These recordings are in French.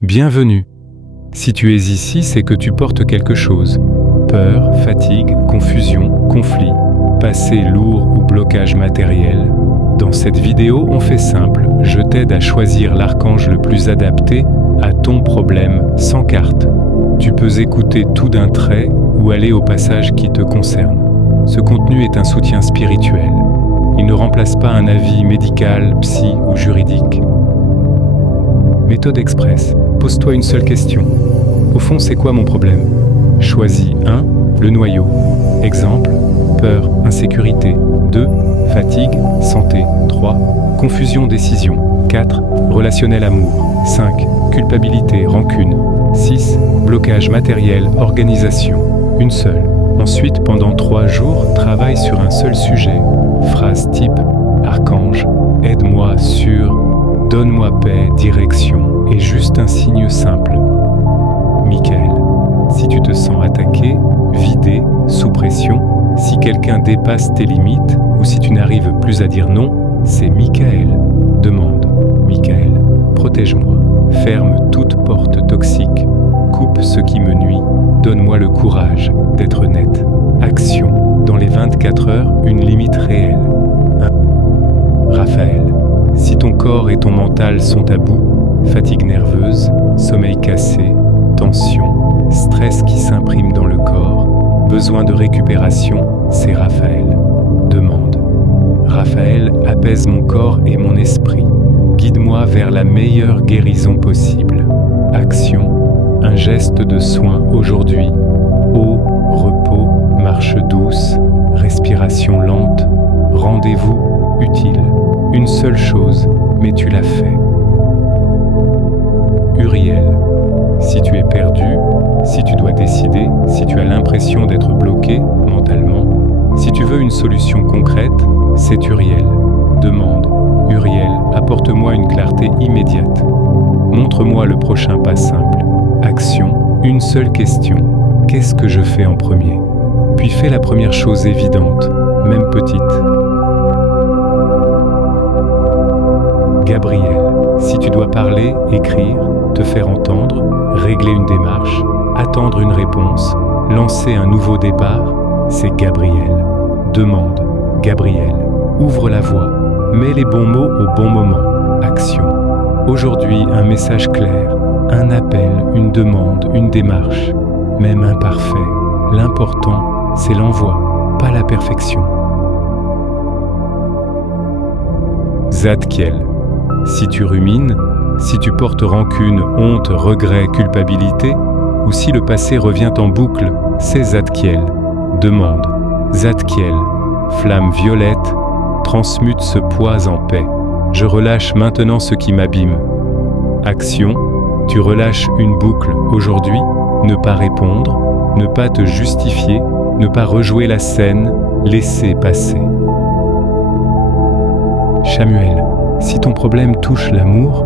Bienvenue. Si tu es ici, c'est que tu portes quelque chose. Peur, fatigue, confusion, conflit, passé lourd ou blocage matériel. Dans cette vidéo, on fait simple. Je t'aide à choisir l'archange le plus adapté à ton problème sans carte. Tu peux écouter tout d'un trait ou aller au passage qui te concerne. Ce contenu est un soutien spirituel. Il ne remplace pas un avis médical, psy ou juridique. Méthode express. Pose-toi une seule question. Au fond, c'est quoi mon problème? Choisis 1. Le noyau. Exemple, peur, insécurité. 2. Fatigue, santé. 3. Confusion, décision. 4. Relationnel, amour. 5. Culpabilité, rancune. 6. Blocage matériel, organisation. Une seule. Ensuite, pendant 3 jours, travaille sur un seul sujet. Phrase type, archange, aide-moi sur, donne-moi paix, direction, et juste un signe simple. Michael, si tu te sens attaqué, vidé, sous pression, si quelqu'un dépasse tes limites, ou si tu n'arrives plus à dire non, c'est Michael. Demande, Michael, protège-moi, ferme toute porte toxique, coupe ce qui me nuit, donne-moi le courage d'être net. Action, dans les 24 heures, une limite réelle. 1. Raphaël, si ton corps et ton mental sont à bout, fatigue nerveuse, sommeil cassé, tension, stress qui s'imprime dans le corps, besoin de récupération, c'est Raphaël. Demande. Raphaël, apaise mon corps et mon esprit. Guide-moi vers la meilleure guérison possible. Action. Un geste de soin aujourd'hui. Eau, repos, marche douce, respiration lente, rendez-vous utile. Une seule chose, mais tu l'as fait. Uriel, si tu es perdu, si tu dois décider, si tu as l'impression d'être bloqué mentalement, si tu veux une solution concrète, c'est Uriel. Demande, Uriel, apporte-moi une clarté immédiate. Montre-moi le prochain pas simple. Action, une seule question. Qu'est-ce que je fais en premier? Puis fais la première chose évidente, même petite. Gabriel, si tu dois parler, écrire, te faire entendre, régler une démarche, attendre une réponse, lancer un nouveau départ, c'est Gabriel. Demande, Gabriel, ouvre la voie, mets les bons mots au bon moment. Action. Aujourd'hui, un message clair, un appel, une demande, une démarche, même imparfait. L'important, c'est l'envoi, pas la perfection. Zadkiel, si tu rumines, si tu portes rancune, honte, regret, culpabilité, ou si le passé revient en boucle, c'est Zadkiel. Demande. Zadkiel, flamme violette, transmute ce poids en paix. Je relâche maintenant ce qui m'abîme. Action, tu relâches une boucle aujourd'hui, ne pas répondre, ne pas te justifier, ne pas rejouer la scène, laisser passer. Chamuel, si ton problème touche l'amour,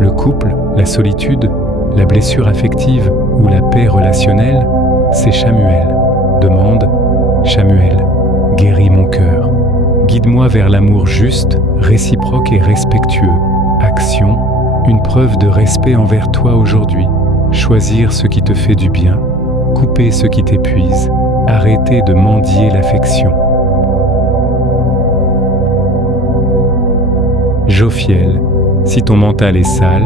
le couple, la solitude, la blessure affective ou la paix relationnelle, c'est Chamuel. Demande, Chamuel, guéris mon cœur. Guide-moi vers l'amour juste, réciproque et respectueux. Action, une preuve de respect envers toi aujourd'hui. Choisir ce qui te fait du bien, couper ce qui t'épuise, arrêter de mendier l'affection. Jophiel, si ton mental est sale,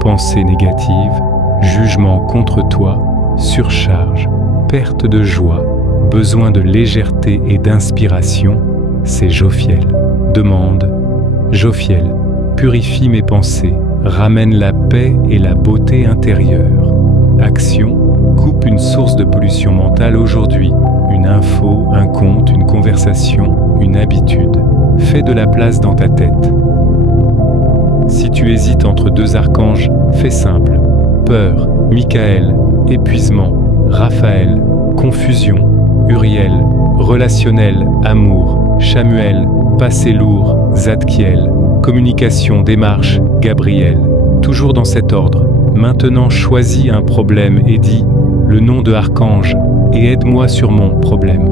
pensée négative, jugement contre toi, surcharge, perte de joie, besoin de légèreté et d'inspiration, c'est Jophiel. Demande, Jophiel, purifie mes pensées, ramène la paix et la beauté intérieure. Action, coupe une source de pollution mentale aujourd'hui, une info, un compte, une conversation, une habitude. Fais de la place dans ta tête. Si tu hésites entre 2 archanges, fais simple. Peur, Michael, épuisement, Raphaël, confusion, Uriel, relationnel, amour, Chamuel, passé lourd, Zadkiel, communication, démarche, Gabriel. Toujours dans cet ordre. Maintenant choisis un problème et dis le nom de archange et aide-moi sur mon problème.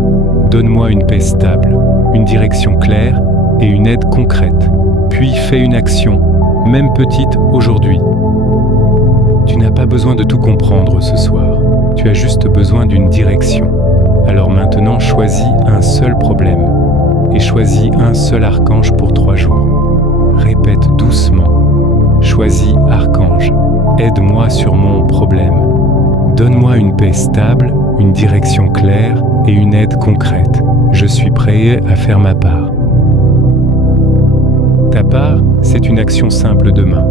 Donne-moi une paix stable, une direction claire et une aide concrète. Puis fais une action, même petite aujourd'hui. Tu n'as pas besoin de tout comprendre ce soir. Tu as juste besoin d'une direction. Alors maintenant, choisis un seul problème et choisis un seul archange pour 3 jours. Répète doucement. Choisis archange. Aide-moi sur mon problème. Donne-moi une paix stable, une direction claire et une aide concrète. Je suis prêt à faire ma part. Ta part, c'est une action simple demain.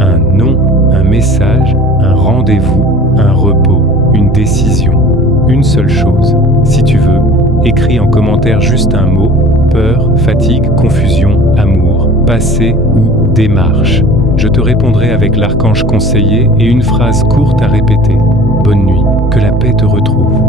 Un nom, un message, un rendez-vous, un repos, une décision. Une seule chose. Si tu veux, écris en commentaire juste un mot: peur, fatigue, confusion, amour, passé ou démarche. Je te répondrai avec l'archange conseiller et une phrase courte à répéter. Bonne nuit, que la paix te retrouve.